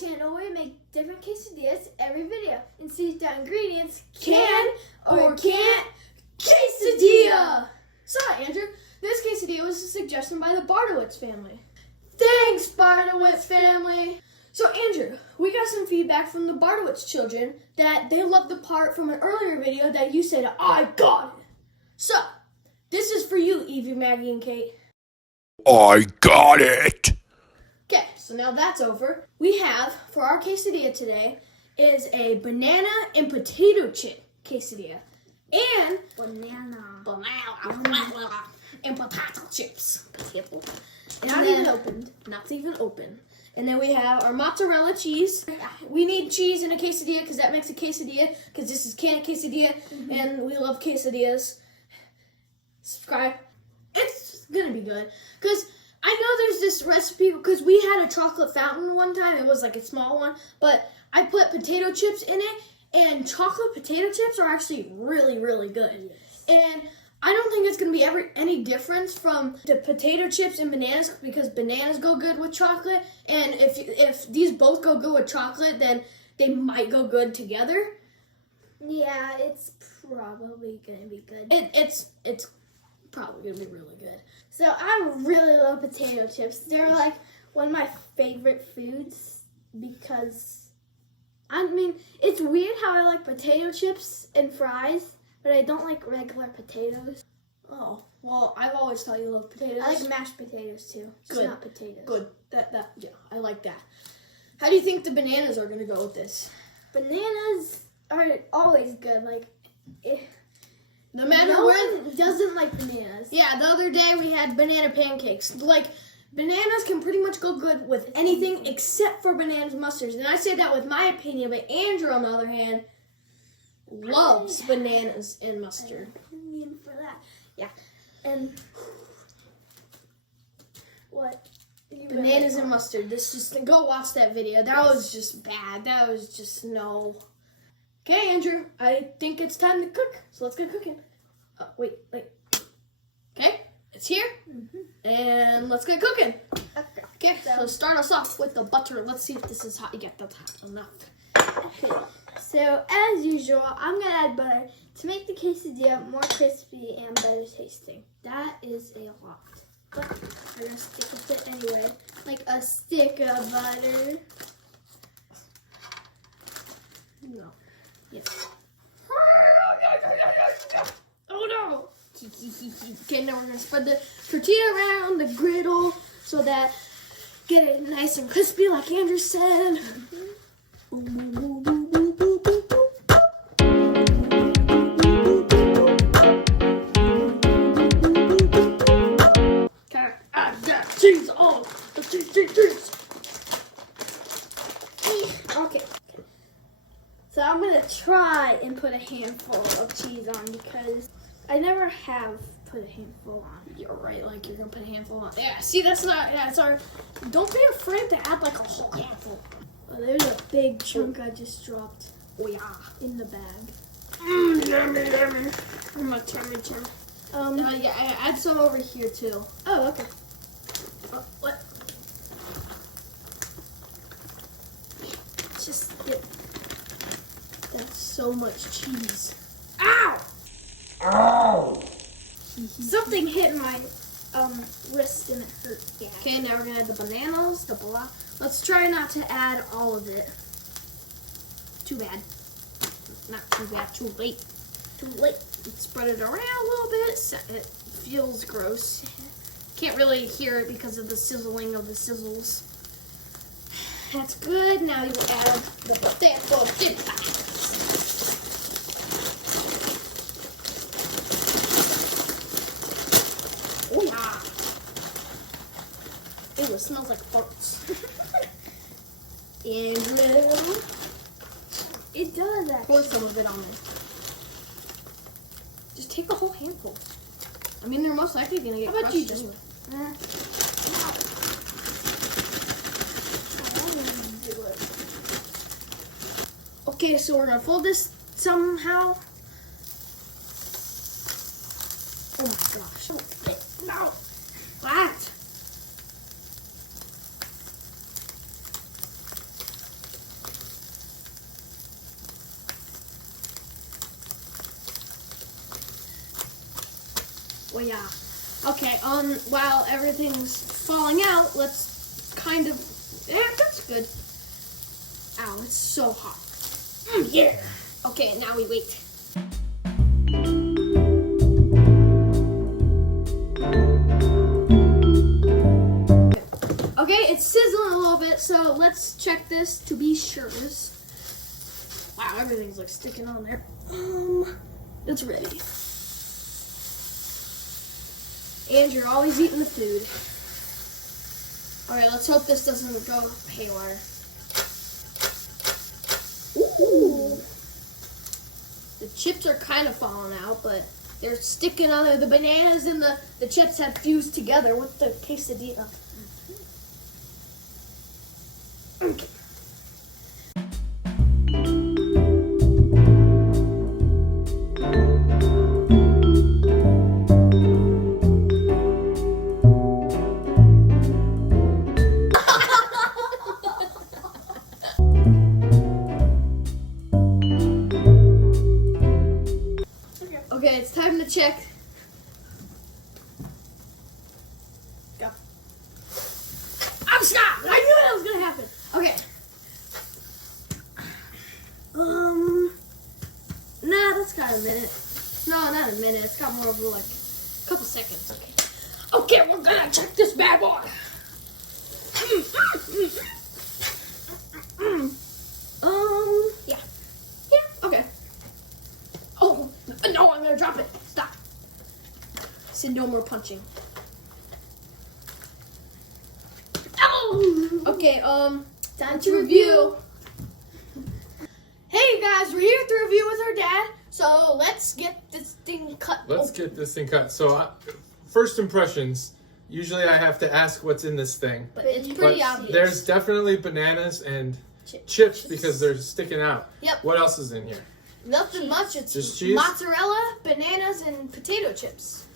channel where we make different quesadillas every video and see if the ingredients can or can't quesadilla. So, Andrew, this quesadilla was a suggestion by the Bartowitz family. Thanks, Bartowitz family. So, Andrew, we got some feedback from the Bartowitz children that they loved the part from an earlier video that you said, "I got it." So, this is for you, Evie, Maggie, and Kate. I got it! Okay, so now that's over. We have, for our quesadilla today, is a banana and potato chip quesadilla. And Banana and potato chips. And Not then- even opened. Not even open. And then we have our mozzarella cheese. We need cheese in a quesadilla because that makes a quesadilla. Because this is canned quesadilla, and we love quesadillas. Subscribe. It's gonna be good. Because I know there's this recipe, because we had a chocolate fountain one time. It was like a small one. But I put potato chips in it, and chocolate potato chips are actually really, really good. Yes. And I don't think it's going to be any difference from the potato chips and bananas, because bananas go good with chocolate. And if these both go good with chocolate, then they might go good together. Yeah, it's probably gonna be good. It's probably going to be really good. So I really love potato chips. They're like one of my favorite foods because, I mean, it's weird how I like potato chips and fries, but I don't like regular potatoes. Oh, well, I've always thought you love potatoes. I like mashed potatoes too. Just Good. not potatoes. Good. Yeah, I like that. How do you think the bananas are going to go with this? Bananas are always good. Like, No matter no where... one doesn't like bananas. Yeah, the other day we had banana pancakes. Like, bananas can pretty much go good with anything except for bananas and mustards. And I say that with my opinion, but Andrew, on the other hand, loves bananas and mustard. Opinion for that. Yeah. And what? Bananas and mustard. Go watch that video. That was just bad. That was just no. Okay, Andrew, I think it's time to cook. So let's get cooking. Wait. Okay, it's here. And let's get cooking. Okay, so start us off with the butter. Let's see if this is hot. Yeah, that's hot enough. So, as usual, I'm going to add butter to make the quesadilla more crispy and better tasting. That is a lot, but we're going to stick with it anyway, like a stick of butter. No. Yes. Oh no! Okay, now we're going to spread the tortilla around the griddle so that get it nice and crispy like Andrew said. Okay, add that cheese. Oh, the cheese. Okay. So I'm going to try and put a handful of cheese on because I never have put a handful on. You're right, like you're gonna put a handful on. Yeah, see, that's our. Don't be afraid to add like a whole handful. Oh, there's a big chunk I just dropped Oh yeah. in the bag. Yummy. My tummy. Yeah, I add some over here too. Oh, okay. What? Just get. That's so much cheese. Ow! Ow! Something hit my wrist and it hurt. Yeah. Okay, now we're gonna add the bananas, Let's try not to add all of it. Too bad. Not too bad, too late. Too late. Let's spread it around a little bit. It feels gross. Can't really hear it because of the sizzling of the sizzles. That's good. Now you add the potato chips. Oh yeah. Ew, it smells like farts. And It does actually. pour some of it on there. Just take a whole handful. I mean, they're most likely gonna get How about crushed you just- anyway. Okay, so we're gonna fold this somehow. Oh my gosh. No. What? Well, yeah. Okay, while everything's falling out, let's kind of... Yeah, that's good. Ow, it's so hot. Yeah. Okay, now we wait. Okay, it's sizzling a little bit, so let's check this to be sure. Wow, everything's like sticking on there. It's ready. And you're always eating the food. Alright, let's hope this doesn't go haywire. Ooh. The chips are kind of falling out, but they're sticking on there. The bananas and the chips have fused together with the quesadilla. Okay. Okay, it's time to check. Go. I'm stopped! I knew that was gonna happen. Okay. Nah, that's got a minute. No, not a minute. It's got more of like a couple seconds. Okay. Okay, we're gonna check this bad boy. Yeah. Yeah, okay. Oh, no, I'm gonna drop it. Stop. Said no more punching. Oh! Okay, time to review. Hey guys, we're here to review with our dad. So let's get this thing cut. Let's get this thing cut. So, first impressions. Usually I have to ask what's in this thing. But it's pretty But obvious. there's definitely bananas and chips because they're sticking out. Yep. What else is in here? Nothing much. It's Just cheese? mozzarella, bananas, and potato chips.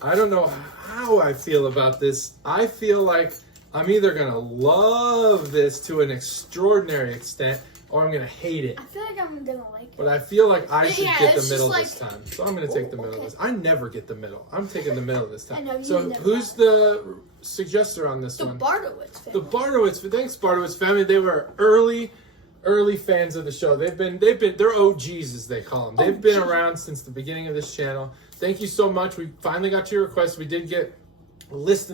I don't know how I feel about this. I feel like I'm either going to love this to an extraordinary extent or I'm going to hate it. I feel like I'm gonna like it. But I feel like I should Yeah, get the it's middle just this time. So I'm going to take the middle of this. I never get the middle. I'm taking the middle this time. I know, you So never who's the suggester on this The one? Bartowitz family. The Bartowitz, thanks Bartowitz family. They were early fans of the show. They're OGs as they call them. They've been around since the beginning of this channel. Thank you so much. We finally got to your request. We did get a list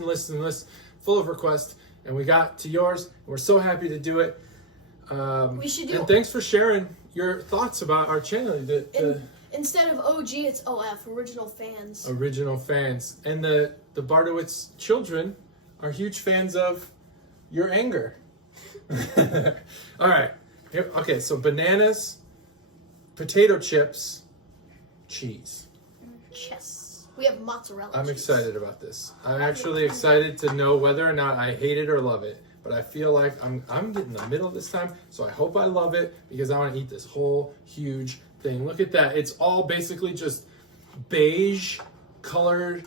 full of requests, and we got to yours. We're so happy to do it. We should do And thanks for sharing your thoughts about our channel. The instead of OG, it's OF, original fans. original fans, and the Bartowitz children are huge fans of your anger. All right. Here, okay, so bananas, potato chips, cheese. Yes. We have mozzarella. I'm cheese. excited about this. I'm actually excited to know whether or not I hate it or love it. But I feel like I'm getting the middle this time, so I hope I love it because I want to eat this whole huge thing. Look at that. It's all basically just beige colored.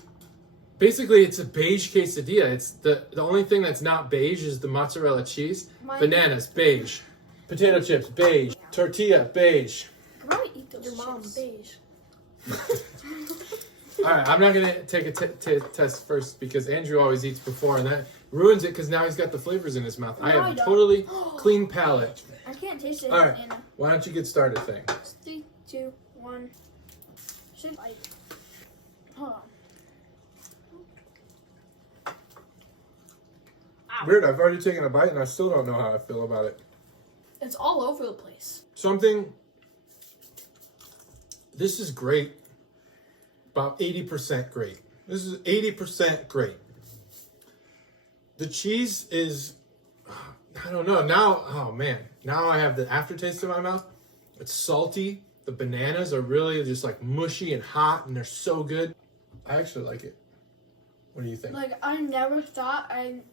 Basically, it's a beige quesadilla. It's the only thing that's not beige is the mozzarella cheese. Bananas, beige. Potato chips, beige. Tortilla, beige. I could probably eat those Your mom's chips. beige. All right, I'm not going to take a test first because Andrew always eats before, and that ruins it because now he's got the flavors in his mouth. I No, have I a don't. totally clean palate. I can't taste it. All right, Anna. why don't you get started, thing? 3, 2, 1. Should I? Hold on. Weird, I've already taken a bite and I still don't know how I feel about it. It's all over the place. This is great. About 80% great. This is 80% great. The cheese is, I don't know, now, oh man. Now I have the aftertaste in my mouth. It's salty. The bananas are really just like mushy and hot and they're so good. I actually like it. What do you think? Like I never thought I'd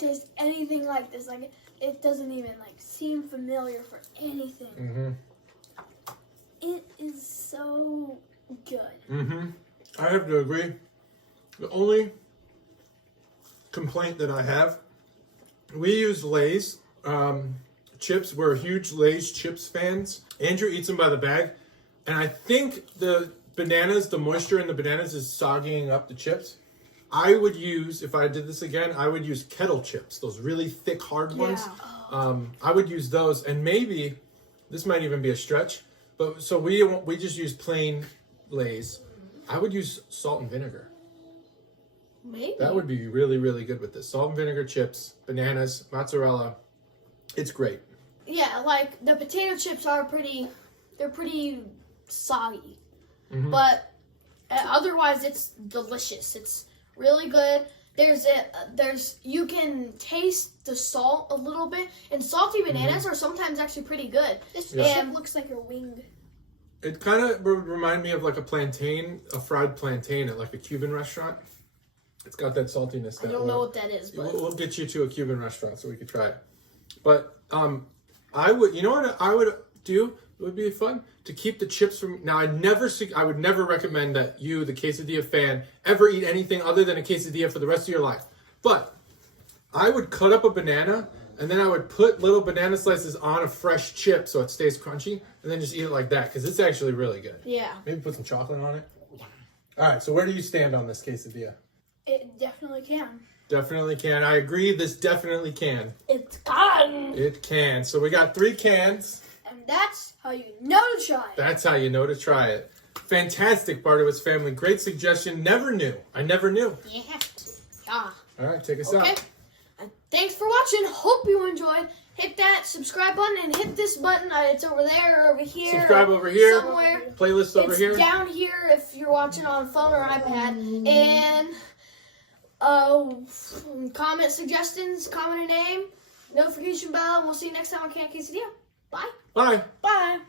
taste anything like this. Like it doesn't even like seem familiar for anything. Mm-hmm. It is so good. Mm-hmm. I have to agree. The only complaint that I have, we use Lay's chips. We're huge Lay's chips fans. Andrew eats them by the bag, and I think the bananas, the moisture in the bananas is soggying up the chips. I would use, if I did this again, I would use kettle chips, those really thick, hard ones. I would use those, and maybe this might even be a stretch. But so we just use plain Lay's. I would use salt and vinegar. Maybe. That would be really, really good with this. Salt and vinegar chips, bananas, mozzarella. It's great. Yeah, like the potato chips are pretty soggy. Mm-hmm. But otherwise it's delicious. It's really good. You can taste the salt a little bit, and salty bananas are sometimes actually pretty good. This Yeah. chip looks like a wing. It kind of would remind me of like a fried plantain at like a Cuban restaurant. It's got that saltiness. I don't know what that is, but We'll get you to a Cuban restaurant so we could try it. But I would, you know what I would do? It would be fun to keep the chips from. Now, I would never recommend that you, the quesadilla fan, ever eat anything other than a quesadilla for the rest of your life. But I would cut up a banana, and then I would put little banana slices on a fresh chip so it stays crunchy, and then just eat it like that because it's actually really good. yeah. Maybe put some chocolate on it. All right, so where do you stand on this quesadilla? It definitely can. Definitely can. I agree. This definitely can. It's gone. It can. So we got 3 cans. And that's how you know to try it. That's how you know to try it. Fantastic, Bartowitz family. Great suggestion. Never knew. I never knew. Yeah. Yeah. All right, take us Okay. out. And thanks for watching. Hope you enjoyed. Hit that subscribe button and hit this button. It's over there or over here. Subscribe over here. Somewhere. Playlist over It's here. down here if you're watching on phone or iPad. And comment suggestions, comment a name, notification bell. We'll see you next time on Can Quesadilla. Bye. Bye. Bye.